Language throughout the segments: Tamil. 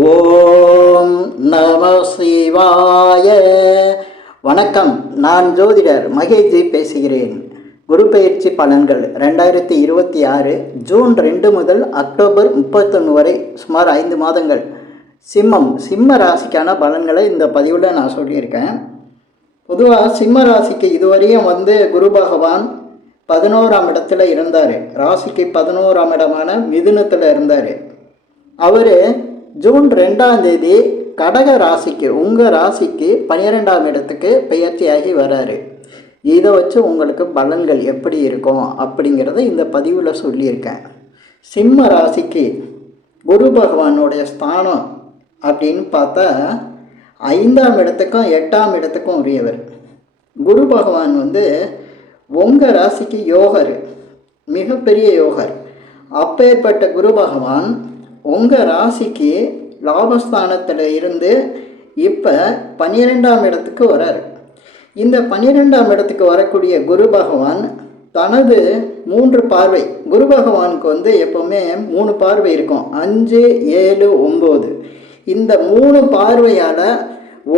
ஓம் நம சிவாய. வணக்கம். நான் ஜோதிடர் மகேஜி பேசுகிறேன். குரு பெயர்ச்சி பலன்கள் 2026 ஜூன் 2 முதல் அக்டோபர் 31 வரை சுமார் 5 மாதங்கள். சிம்ம ராசிக்கான பலன்களை இந்த பதிவில் நான் சொல்லியிருக்கேன். பொதுவாக சிம்ம ராசிக்கு இதுவரையும் குரு பகவான் 11ஆம் இடத்துல இருந்தார். ராசிக்கு 11ஆம் இடமான மிதுனத்தில் இருந்தார். அவர் ஜூன் 2ஆம் தேதி கடக ராசிக்கு, உங்கள் ராசிக்கு 12ஆம் இடத்துக்கு பெயர்ச்சியாகி வராரு. இதை வச்சு உங்களுக்கு பலன்கள் எப்படி இருக்கும் அப்படிங்கிறத இந்த பதிவில் சொல்லியிருக்கேன். சிம்ம ராசிக்கு குரு பகவானுடைய ஸ்தானம் அப்படின்னு பார்த்தா 5ஆம் இடத்துக்கும் 8ஆம் இடத்துக்கும் உரியவர். குரு பகவான் உங்கள் ராசிக்கு யோகர், மிகப்பெரிய யோகர். அப்பேற்பட்ட குரு பகவான் உங்கள் ராசிக்கு லாபஸ்தானத்தில் இருந்து இப்போ 12ஆம் இடத்துக்கு வரார். இந்த 12ஆம் இடத்துக்கு வரக்கூடிய குரு பகவான் தனது 3 பார்வை, குரு பகவானுக்கு எப்போவுமே 3 பார்வை இருக்கும், 5, 7, 9. இந்த 3 பார்வையால்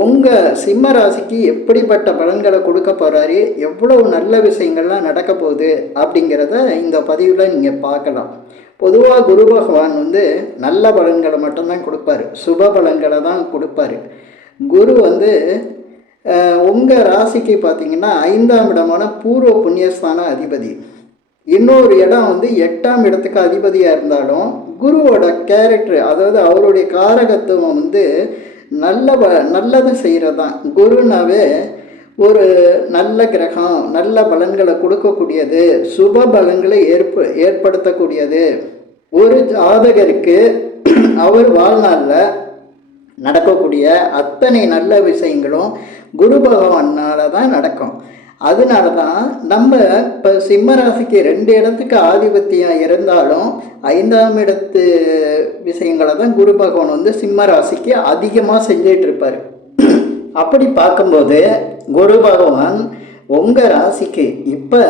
உங்கள் சிம்ம ராசிக்கு எப்படிப்பட்ட பலன்களை கொடுக்க போகிறாரு, எவ்வளவு நல்ல விஷயங்கள்லாம் நடக்க போகுது அப்படிங்கிறத இந்த பதிவில் நீங்கள் பார்க்கலாம். பொதுவாக குரு பகவான் நல்ல பலன்களை மட்டும்தான் கொடுப்பார், சுப பலன்களை தான் கொடுப்பார். குரு உங்கள் ராசிக்கு பார்த்திங்கன்னா 5ஆம் இடமான பூர்வ புண்ணியஸ்தான அதிபதி. இன்னொரு இடம் 8ஆம் இடத்துக்கு அதிபதியாக இருந்தாலும் குருவோட கேரக்டர், அதாவது அவருடைய காரகத்துவம் நல்லது செய்கிறது தான். குருனாவே ஒரு நல்ல கிரகம், நல்ல பலன்களை கொடுக்கக்கூடியது, சுப பலன்களை ஏற்படுத்தக்கூடியது. ஒரு ஜாதகருக்கு அவர் வாழ்நாளில் நடக்கக்கூடிய அத்தனை நல்ல விஷயங்களும் குரு பகவானால் தான் நடக்கும். அதனால தான் நம்ம இப்போ சிம்மராசிக்கு 2 இடத்துக்கு ஆதிபத்தியம் இருந்தாலும் 5ஆம் இடத்து விஷயங்களை தான் குரு பகவான் சிம்ம ராசிக்கு அதிகமாக செஞ்சிட்டு இருப்பார். அப்படி பார்க்கும்போது குரு பகவான் உங்கள் ராசிக்கு இப்போ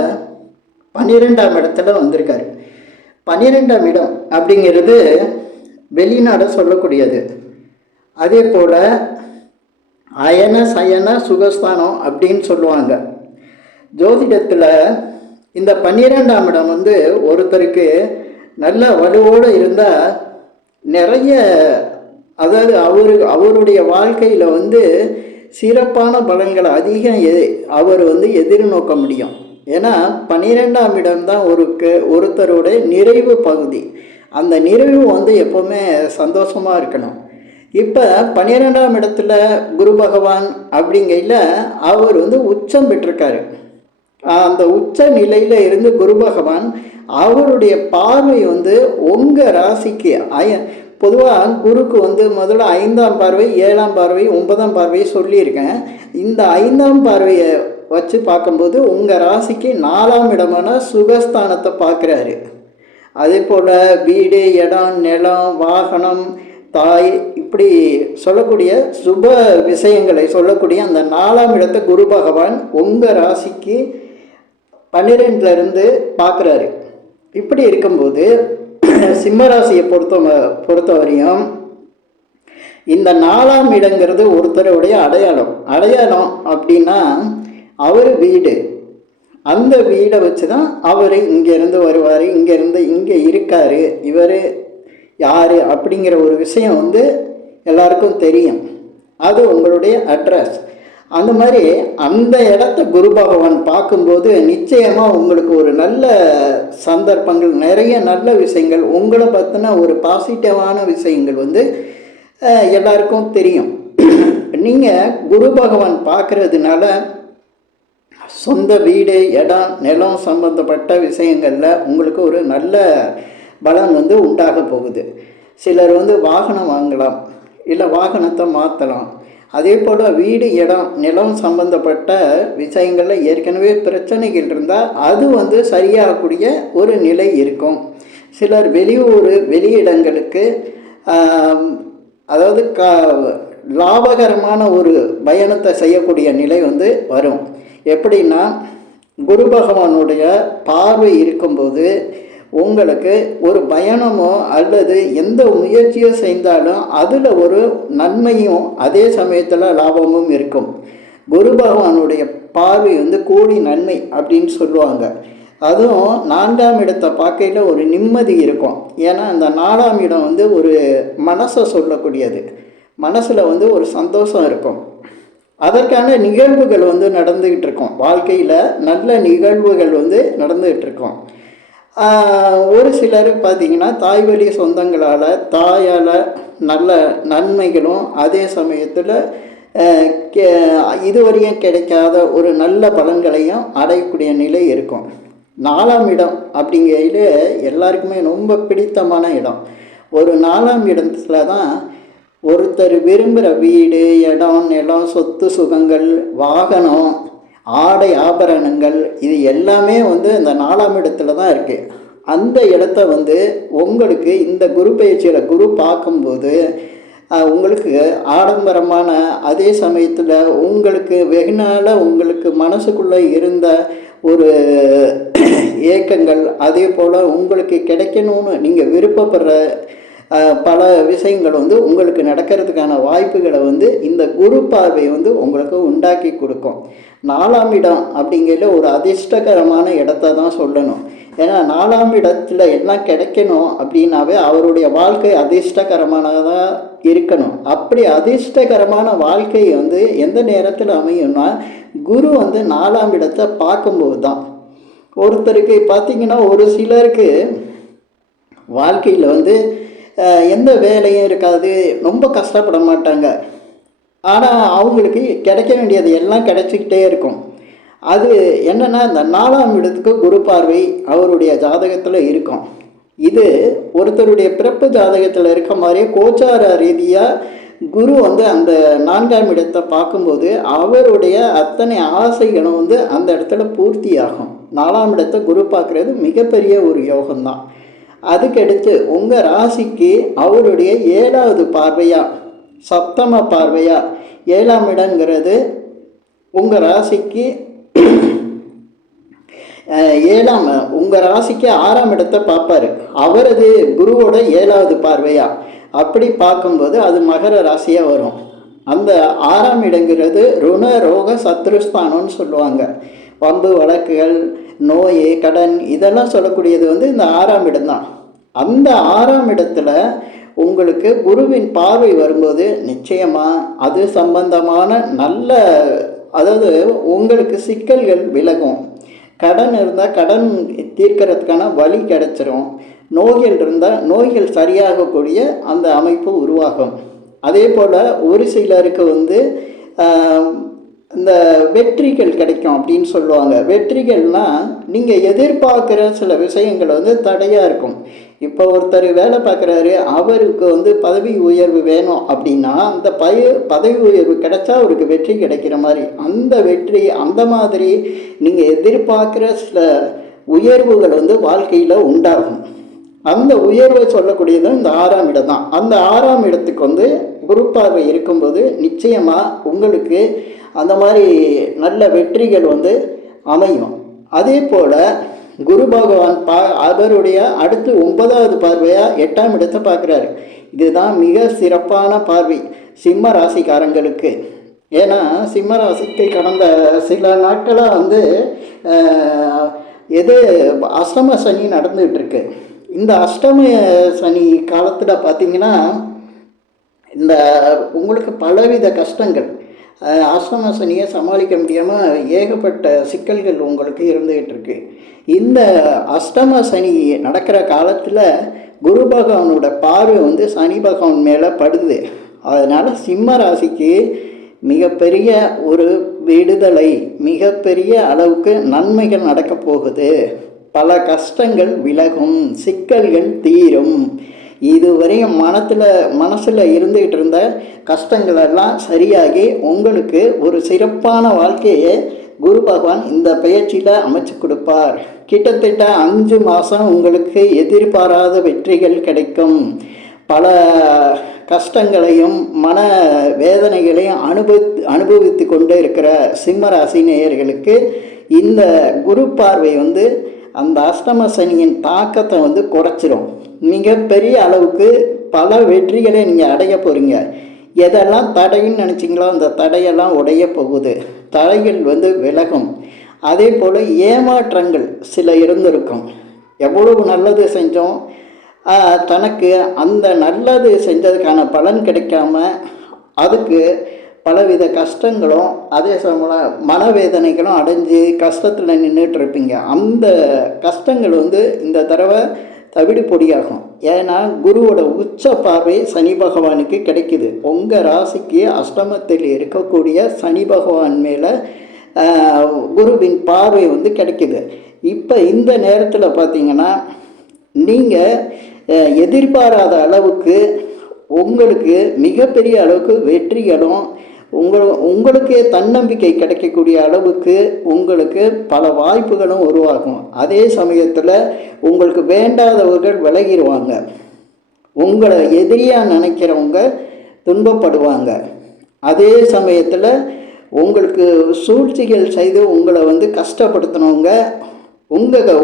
12ஆம் இடத்துல வந்திருக்காரு. 12ஆம் இடம் அப்படிங்கிறது வெளிநாடு சொல்லக்கூடியது. அதே போல் அயன சயன சுகஸ்தானம் அப்படின்னு சொல்லுவாங்க ஜோதிடத்தில். இந்த 12ஆம் இடம் ஒருத்தருக்கு நல்ல வலுவோடு இருந்தால் நிறைய, அதாவது அவருடைய வாழ்க்கையில் சிறப்பான பலன்களை அதிகம் அவர் எதிர்நோக்க முடியும். ஏன்னா 12ஆம் இடம்தான் ஒருத்தருடைய நிறைவு பகுதி. அந்த நிறைவு எப்போவுமே சந்தோஷமாக இருக்கணும். இப்போ 12ஆம் இடத்துல குரு பகவான் அப்படிங்கையில் அவர் உச்சம் பெற்றிருக்காரு. அந்த உச்ச நிலையில் இருந்து குரு பகவான் அவருடைய பார்வை உங்கள் ராசிக்கு பொதுவாக குருக்கு முதல்ல 5ஆம் பார்வை, 7ஆம் பார்வை, 9ஆம் பார்வையை சொல்லியிருக்கேன். இந்த 5ஆம் பார்வையை வச்சு பார்க்கும்போது உங்கள் ராசிக்கு 4ஆம் இடமான சுகஸ்தானத்தை பார்க்குறாரு. அதே போல் வீடு, இடம், நிலம், வாகனம், தாய், இப்படி சொல்லக்கூடிய சுப விஷயங்களை சொல்லக்கூடிய அந்த 4ஆம் இடத்தை குரு பகவான் உங்கள் ராசிக்கு 12லேருந்து பார்க்குறாரு. இப்படி இருக்கும்போது சிம்மராசியை பொறுத்தவரையும் இந்த 4ஆம் இடங்கிறது ஒருத்தருடைய அடையாளம் அப்படின்னா அவர் வீடு. அந்த வீடை வச்சு தான் அவர் இங்கேருந்து வருவார், இங்கேருந்து இங்கே இருக்கார், இவர் யார் அப்படிங்கிற ஒரு விஷயம் எல்லாருக்கும் தெரியும். அது உங்களுடைய அட்ரஸ். அந்த மாதிரி அந்த இடத்த குரு பகவான் பார்க்கும்போது நிச்சயமாக உங்களுக்கு ஒரு நல்ல சந்தர்ப்பங்கள், நிறைய நல்ல விஷயங்கள், உங்களை பற்றின ஒரு பாசிட்டிவான விஷயங்கள் எல்லாருக்கும் தெரியும். நீங்கள் குரு பகவான் பார்க்குறதுனால சொந்த வீடு, இடம், நிலம் சம்பந்தப்பட்ட விஷயங்களில் உங்களுக்கு ஒரு நல்ல பலன் உண்டாக போகுது. சிலர் வாகனம் வாங்கலாம், இல்லை வாகனத்தை மாற்றலாம். அதே போல் வீடு, இடம், நிலம் சம்பந்தப்பட்ட விஷயங்களில் ஏற்கனவே பிரச்சனைகள் இருந்தால் அது சரியாகக்கூடிய ஒரு நிலை இருக்கும். சிலர் வெளியூர், வெளியிடங்களுக்கு அதாவது லாபகரமான ஒரு பயணத்தை செய்யக்கூடிய நிலை எப்படின்னா குரு பகவானுடைய பார்வை இருக்கும்போது உங்களுக்கு ஒரு பயணமோ அல்லது எந்த முயற்சியோ செய்தாலும் அதில் ஒரு நன்மையும் அதே சமயத்தில் லாபமும் இருக்கும். குரு பகவானுடைய பார்வை வந்து கோடி நன்மை அப்படின்னு சொல்லுவாங்க. அதுவும் 4ஆம் இடத்தை பார்க்கையில் ஒரு நிம்மதி இருக்கும். ஏன்னா அந்த 4ஆம் இடம் வந்து ஒரு மனசை சொல்லக்கூடியது. மனசில் வந்து ஒரு சந்தோஷம் இருக்கும். அதற்கான நிகழ்வுகள் வந்து நடந்துக்கிட்டு இருக்கும். வாழ்க்கையில் நல்ல நிகழ்வுகள் வந்து நடந்துக்கிட்டு இருக்கும். ஒரு சிலர் பார்த்திங்கன்னா தாய் வழி சொந்தங்களால் தாயால் நல்ல நன்மைகளும் அதே சமயத்தில் இதுவரையும் கிடைக்காத ஒரு நல்ல பலன்களையும் அடையக்கூடிய நிலை இருக்கும். 4ஆம் இடம் அப்படிங்கையில் எல்லாருக்குமே ரொம்ப பிடித்தமான இடம். ஒரு 4ஆம் இடத்துல தான் ஒருத்தர் விரும்புகிற வீடு, இடம், நிலம், சொத்து சுகங்கள், வாகனம், ஆடை ஆபரணங்கள் இது எல்லாமே வந்து இந்த 4ஆம் இடத்துல தான் இருக்குது. அந்த இடத்த வந்து உங்களுக்கு இந்த குரு பயிற்சியில் குரு பார்க்கும்போது உங்களுக்கு ஆடம்பரமான அதே சமயத்தில் உங்களுக்கு வெகுநாள உங்களுக்கு மனசுக்குள்ளே இருந்த ஒரு ஏக்கங்கள், அதே போல் உங்களுக்கு கிடைக்கணும்னு நீங்கள் விருப்பப்படுற பல விஷயங்கள் வந்து உங்களுக்கு நடக்கிறதுக்கான வாய்ப்புகளை வந்து இந்த குரு பார்வை வந்து உங்களுக்கு உண்டாக்கி கொடுக்கும். 4ஆம் இடம் அப்படிங்கிற ஒரு அதிர்ஷ்டகரமான இடத்த தான் சொல்லணும். ஏன்னா 4ஆம் இடத்துல எல்லாம் கிடைக்கணும் அப்படின்னாவே அவருடைய வாழ்க்கை அதிர்ஷ்டகரமானதாக இருக்கணும். அப்படி அதிர்ஷ்டகரமான வாழ்க்கை வந்து எந்த நேரத்தில் அமையும்னா குரு வந்து 4ஆம் இடத்தை பார்க்கும்போது தான். ஒருத்தருக்கு பார்த்திங்கன்னா ஒரு சிலருக்கு வாழ்க்கையில் வந்து எந்த வேலையும் இருக்காது, ரொம்ப கஷ்டப்பட மாட்டாங்க. ஆனால் அவங்களுக்கு கிடைக்க வேண்டியது எல்லாம் கிடைச்சிக்கிட்டே இருக்கும். அது என்னென்னா இந்த 4ஆம் இடத்துக்கு குரு பார்வை அவருடைய ஜாதகத்தில் இருக்கும். இது ஒருத்தருடைய பிறப்பு ஜாதகத்தில் இருக்க மாதிரியே கோச்சார ரீதியாக குரு வந்து அந்த 4ஆம் இடத்தை பார்க்கும்போது அவருடைய அத்தனை ஆசைகளும் வந்து அந்த இடத்துல பூர்த்தி ஆகும். 4ஆம் இடத்தை குரு பார்க்குறது மிகப்பெரிய ஒரு யோகம்தான். அதுக்கடுத்து உங்கள் ராசிக்கு அவருடைய 7வது பார்வையாக, சப்தம பார்வையாக, 7ஆம் இடங்கிறது உங்கள் ராசிக்கு உங்கள் ராசிக்கு 6ஆம் இடத்தை பார்ப்பார். அவரது குருவோட 7வது பார்வையாக. அப்படி பார்க்கும்போது அது மகர ராசியாக வரும். அந்த 6ஆம் இடங்கிறது ருண ரோக சத்ருஸ்தானம்னு சொல்லுவாங்க. வம்பு வழக்குகள், நோய், கடன் இதெல்லாம் சொல்லக்கூடியது வந்து இந்த 6ஆம் இடம்தான். அந்த 6ஆம் இடத்துல உங்களுக்கு குருவின் பார்வை வரும்போது நிச்சயமாக அது சம்பந்தமான நல்ல, அதாவது உங்களுக்கு சிக்கல்கள் விலகும். கடன் இருந்தால் கடன் தீர்க்கறதுக்கான வழி கிடைச்சிரும். நோய்கள் இருந்தால் நோய்கள் சரியாகக்கூடிய அந்த அமைப்பு உருவாகும். அதே போல் ஒரு சிலருக்கு வந்து இந்த வெற்றிகள் கிடைக்கும் அப்படின்னு சொல்லுவாங்க. வெற்றிகள்னால் நீங்கள் எதிர்பார்க்குற சில விஷயங்கள் வந்து தடையாக இருக்கும். இப்போ ஒருத்தர் வேலை பார்க்குறாரு, அவருக்கு வந்து பதவி உயர்வு வேணும் அப்படின்னா அந்த பதவி உயர்வு கிடைச்சா அவருக்கு வெற்றி கிடைக்கிற மாதிரி, அந்த வெற்றி அந்த மாதிரி நீங்கள் எதிர்பார்க்குற சில உயர்வுகள் வந்து வாழ்க்கையில் உண்டாகும். அந்த உயர்வை சொல்லக்கூடியது இந்த 6ஆம் இடம் தான். அந்த 6ஆம் இடத்துக்கு வந்து குரு பார்வை இருக்கும்போது நிச்சயமாக உங்களுக்கு அந்த மாதிரி நல்ல வெற்றிகள் வந்து அமையும். அதே போல் குரு பகவான் அவருடைய அடுத்து 9வது பார்வையாக 8ஆம் இடத்தை பார்க்குறாரு. இதுதான் மிக சிறப்பான பார்வை சிம்ம ராசிக்காரங்களுக்கு. ஏன்னா சிம்ம ராசிக்கு கடந்த சில நாட்களாக வந்து அஷ்டம சனி நடந்துகிட்ருக்கு. இந்த அஷ்டம சனி காலத்தில் பார்த்திங்கன்னா இந்த உங்களுக்கு பலவித கஷ்டங்கள், அஷ்டம சனியை சமாளிக்க முடியாமல் ஏகப்பட்ட சிக்கல்கள் உங்களுக்கு இருந்துகிட்டு இருக்கு. இந்த அஷ்டம சனி நடக்கிற காலத்தில் குரு பகவானோட பார்வை வந்து சனி பகவான் மேலே படுது. அதனால் சிம்ம ராசிக்கு மிகப்பெரிய ஒரு விடுதலை, மிகப்பெரிய அளவுக்கு நன்மைகள் நடக்க போகுது. பல கஷ்டங்கள் விலகும், சிக்கல்கள் தீரும். இதுவரையும் மனசில் இருந்துகிட்டு இருந்த கஷ்டங்களெல்லாம் சரியாகி உங்களுக்கு ஒரு சிறப்பான வாழ்க்கையை குரு பகவான் இந்த பயிற்சியில் அமைச்சு கொடுப்பார். கிட்டத்தட்ட 5 மாதம் உங்களுக்கு எதிர்பாராத வெற்றிகள் கிடைக்கும். பல கஷ்டங்களையும் மன வேதனைகளையும் அனுபவித்து கொண்டு இருக்கிற சிம்ம ராசி நேயர்களுக்கு இந்த குரு பார்வை வந்து அந்த அஷ்டம சனியின் தாக்கத்தை வந்து குறைச்சிரும். மிகப்பெரிய அளவுக்கு பல வெற்றிகளை நீங்கள் அடைய போகிறீங்க. எதெல்லாம் தடைன்னு நினச்சிங்களோ அந்த தடையெல்லாம் உடைய போகுது. தடைகள் வந்து விலகும். அதே போல் ஏமாற்றங்கள் சில இருந்திருக்கும். எவ்வளவு நல்லது செஞ்சோம், தனக்கு அந்த நல்லது செஞ்சதுக்கான பலன் கிடைக்காம அதுக்கு பலவித கஷ்டங்களும் அதே சமயம் மனவேதனைகளும் அடைஞ்சு கஷ்டத்தில் நின்றுட்டுருப்பீங்க. அந்த கஷ்டங்கள் வந்து இந்த தடவை தவிடு பொடியாகும். ஏன்னா குருவோட உச்ச பார்வை சனி பகவானுக்கு கிடைக்குது. உங்கள் ராசிக்கு அஷ்டமத்தில் இருக்கக்கூடிய சனி பகவான் மேலே குருவின் பார்வை வந்து கிடைக்குது. இப்போ இந்த நேரத்தில் பார்த்தீங்கன்னா நீங்கள் எதிர்பாராத அளவுக்கு உங்களுக்கு மிகப்பெரிய அளவுக்கு வெற்றிகளும் உங்களுக்கே தன்னம்பிக்கை கிடைக்கக்கூடிய அளவுக்கு உங்களுக்கு பல வாய்ப்புகளும் உருவாகும். அதே சமயத்தில் உங்களுக்கு வேண்டாதவர்கள் விலகிடுவாங்க. உங்களை எதிரியாக நினைக்கிறவங்க துன்பப்படுவாங்க. அதே சமயத்தில் உங்களுக்கு சூழ்ச்சிகள் செய்து உங்களை வந்து கஷ்டப்படுத்தினவங்க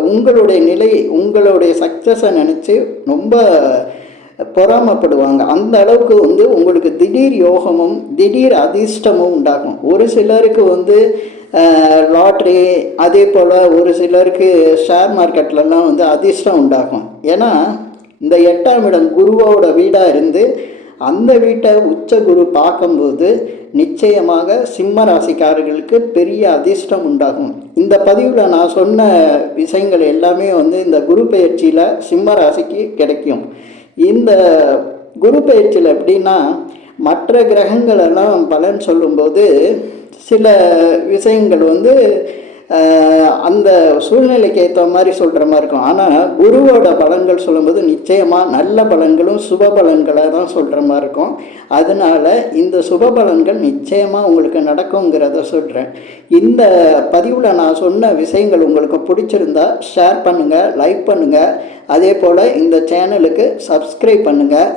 உங்களுடைய நிலை உங்களுடைய சக்ஸஸை நினச்சி ரொம்ப பொறாமப்படுவாங்க. அந்த அளவுக்கு வந்து உங்களுக்கு திடீர் யோகமும் திடீர் அதிர்ஷ்டமும் உண்டாகும். ஒரு சிலருக்கு வந்து லாட்ரி, அதே போல் ஒரு சிலருக்கு ஷேர் மார்க்கெட்லலாம் வந்து அதிர்ஷ்டம் உண்டாகும். ஏன்னா இந்த 8ஆம் இடம் குருவோட வீடாக இருந்து அந்த வீட்டை உச்ச குரு பார்க்கும்போது நிச்சயமாக சிம்ம ராசிக்காரர்களுக்கு பெரிய அதிர்ஷ்டம் உண்டாகும். இந்த பதிவில் நான் சொன்ன விஷயங்கள் எல்லாமே வந்து இந்த குரு பெயர்ச்சியில் சிம்ம ராசிக்கு கிடைக்கும். இந்த குரு பெயர்ச்சியில் எப்படின்னா மற்ற கிரகங்களெல்லாம் பலன் சொல்லும்போது சில விஷயங்கள் வந்து அந்த சூழ்நிலைக்கு ஏற்ற மாதிரி சொல்கிற மாதிரி இருக்கும். ஆனால் குருவோட பலன்கள் சொல்லும்போது நிச்சயமாக நல்ல பலன்களும் சுப பலன்களை தான் சொல்கிற மாதிரி இருக்கும். அதனால் இந்த சுப பலன்கள் நிச்சயமாக உங்களுக்கு நடக்குங்கிறத சொல்கிறேன். இந்த பதிவில் நான் சொன்ன விஷயங்கள் உங்களுக்கு பிடிச்சிருந்தா ஷேர் பண்ணுங்கள், லைக் பண்ணுங்கள். அதே போல் இந்த சேனலுக்கு சப்ஸ்கிரைப் பண்ணுங்கள்.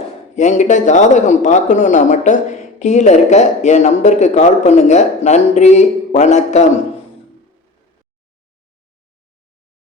என்கிட்ட ஜாதகம் பார்க்கணுன்னா மட்டும் கீழே இருக்க என் நம்பருக்கு கால் பண்ணுங்கள். நன்றி, வணக்கம்.